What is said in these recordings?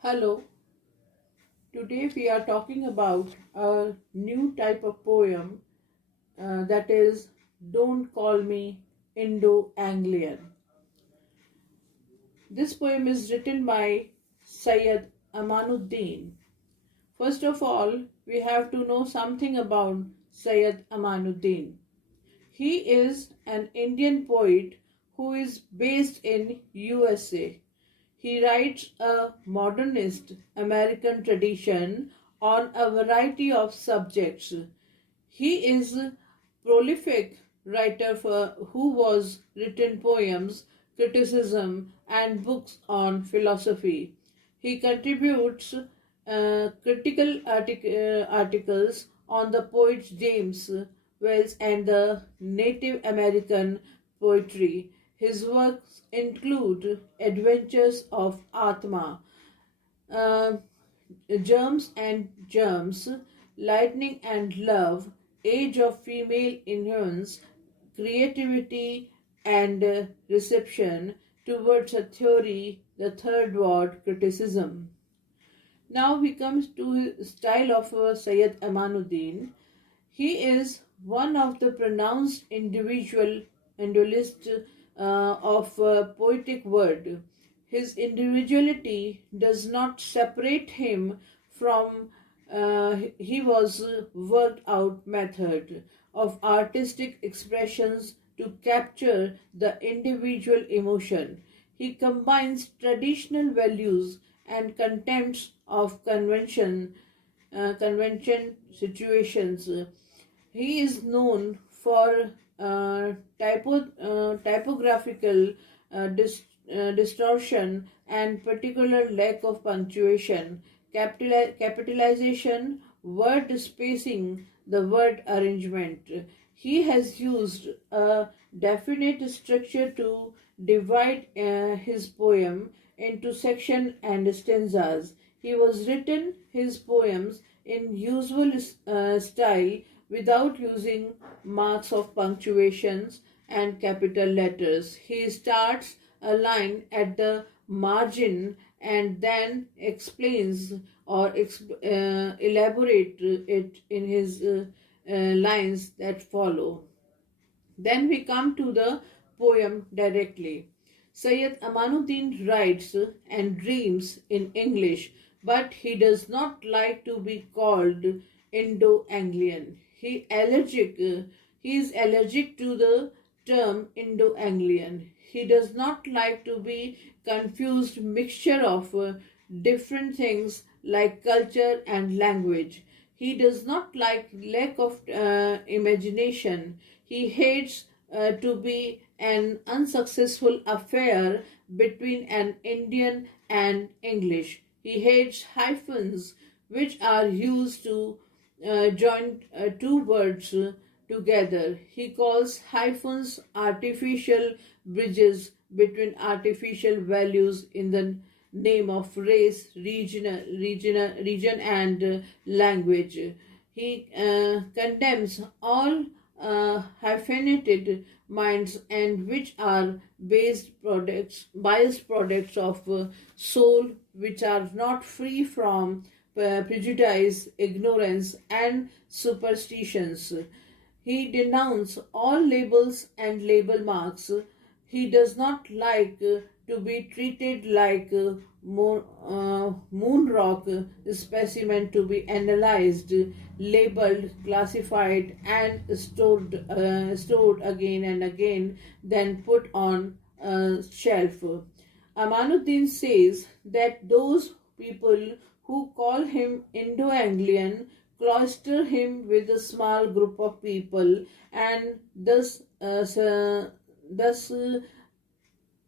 Hello, today we are talking about a new type of poem that is Don't Call Me Indo Anglian. This poem is written by Sayyid Amanuddin. First of all, we have to know something about Sayyid Amanuddin. He is an Indian poet who is based in USA. He writes a modernist American tradition on a variety of subjects. He is a prolific writer who was written poems, criticism, and books on philosophy. He contributes articles on the poet James Wells and the Native American poetry. His works include Adventures of Atma, uh, Germs and Germs, Lightning and Love, Age of Female Influence, Creativity and Reception towards a Theory, the Third Word, Criticism. Now we come to his style of Sayyid Amanuddin. He is one of the pronounced individualists of poetic word. His individuality does not separate him from he was worked out method of artistic expressions to capture the individual emotion. He combines traditional values and contempts of convention situations. He is known for typographical distortion and particular lack of punctuation, capitalization, word spacing, the word arrangement. He has used a definite structure to divide his poem into section and stanzas. He was written his poems in usual style without using marks of punctuations and capital letters. He starts a line at the margin and then explains or elaborate it in his lines that follow. Then we come to the poem directly. Sayyid Amanuddin writes and dreams in English, but he does not like to be called Indo-Anglian. He is allergic to the term Indo-Anglian. He does not like to be confused mixture of different things like culture and language. He does not like lack of imagination. He hates to be an unsuccessful affair between an Indian and English. He hates hyphens which are used to join two words together. He calls hyphens artificial bridges between artificial values in the name of race, region, and language. He condemns all hyphenated minds and which are biased products of soul, which are not free from prejudice, ignorance, and superstitions. He denounces all labels and label marks. He does not like to be treated like moon rock specimen to be analyzed, labeled, classified, and stored again and again, then put on a shelf. Amanuddin says that those people who call him Indo-Anglian cloister him with a small group of people and thus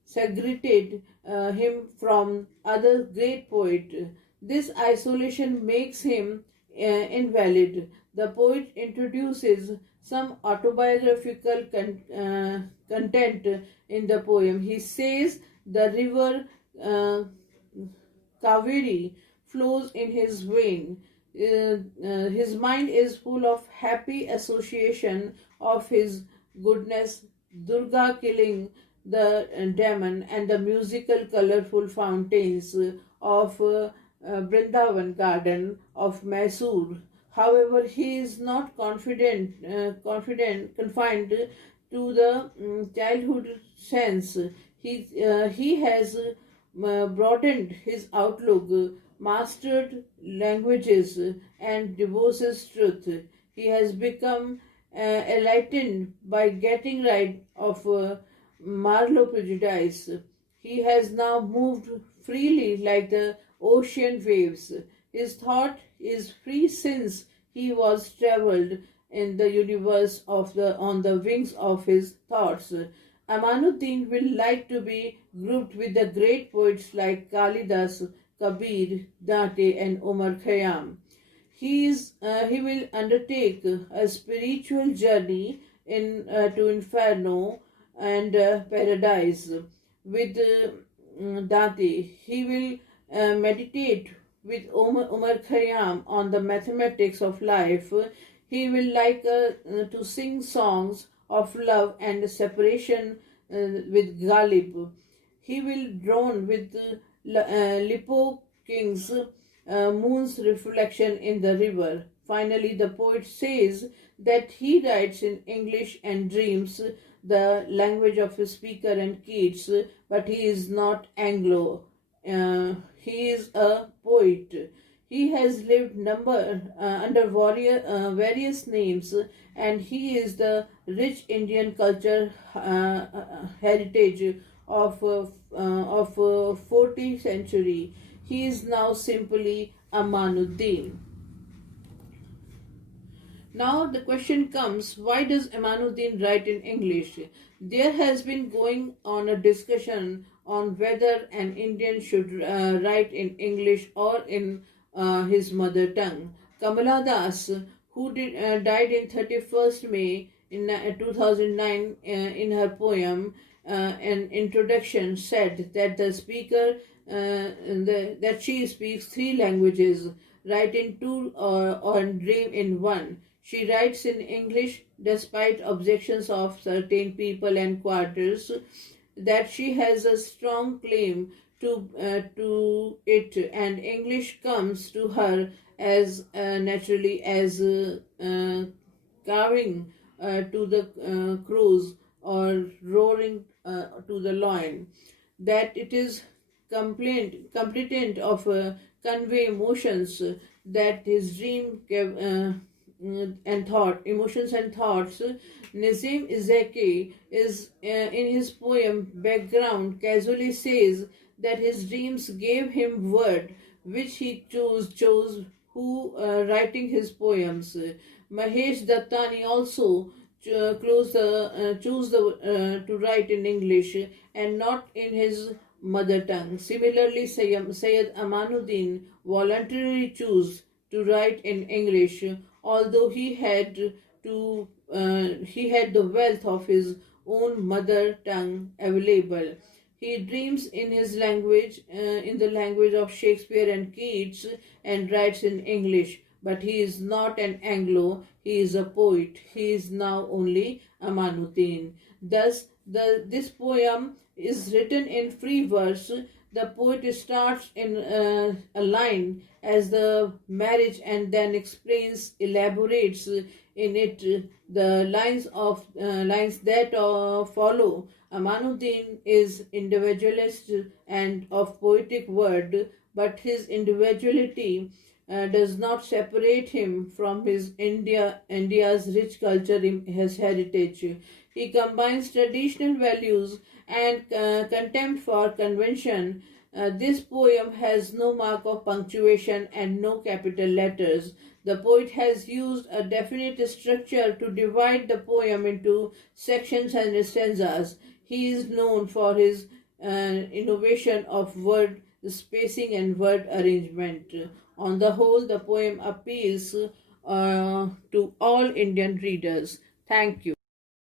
segregated him from other great poet. This isolation makes him invalid. The poet introduces some autobiographical content in the poem. He says the river Kaveri flows in his vein. His mind is full of happy association of his goodness, Durga killing the demon, and the musical colorful fountains of Brindavan garden of Mysore. However, he is not confined to the childhood sense. He has broadened his outlook, mastered languages, and divorces truth. He has become enlightened by getting rid of Marlowe prejudice. He has now moved freely like the ocean waves. His thought is free since he was travelled in the universe of the on the wings of his thoughts. Amanuddin will like to be grouped with the great poets like Kalidas, Kabir, Dante, and Omar Khayyam. He will undertake a spiritual journey to Inferno and Paradise with Dante. He will meditate with Omar Khayyam on the mathematics of life. He will like to sing songs of love and separation with Ghalib. He will drown with Lippo King's moon's reflection in the river. Finally, the poet says that he writes in English and dreams the language of his speaker and Keats, but he is not Anglo. He is a poet. He has lived under various names, and he is the rich Indian culture heritage of 14th century. He is now simply Amanuddin. Now the question comes, why does Amanuddin write in English? There has been going on a discussion on whether an Indian should write in English or in his mother tongue. Kamala Das, who died in 31st May in 2009 in her poem, an introduction, said that the speaker that she speaks three languages, write in two or dream in one. She writes in English despite objections of certain people and quarters, that she has a strong claim to it, and English comes to her as naturally as carving to the crows or roaring to the lion. That it is competent of convey emotions that his dream and thought, emotions and thoughts. Nazim Izaki is in his poem Background casually says that his dreams gave him word which he chose who writing his poems. Mahesh Dattani also chose to write in English and not in his mother tongue. Similarly, Sayyid Amanuddin voluntarily chose to write in English, although he had the wealth of his own mother tongue available. He dreams in his language, in the language of Shakespeare and Keats, and writes in English. But he is not an Anglo, he is a poet. He is now only Amanuddin. Thus, this poem is written in free verse. The poet starts in a line as the marriage and then elaborates in it the lines that follow. Amanuddin is individualist and of poetic word, but his individuality does not separate him from India's rich culture in his heritage. He combines traditional values and contempt for convention. This poem has no mark of punctuation and no capital letters. The poet has used a definite structure to divide the poem into sections and stanzas. He is known for his innovation of word spacing and word arrangement. On the whole, the poem appeals to all Indian readers. Thank you.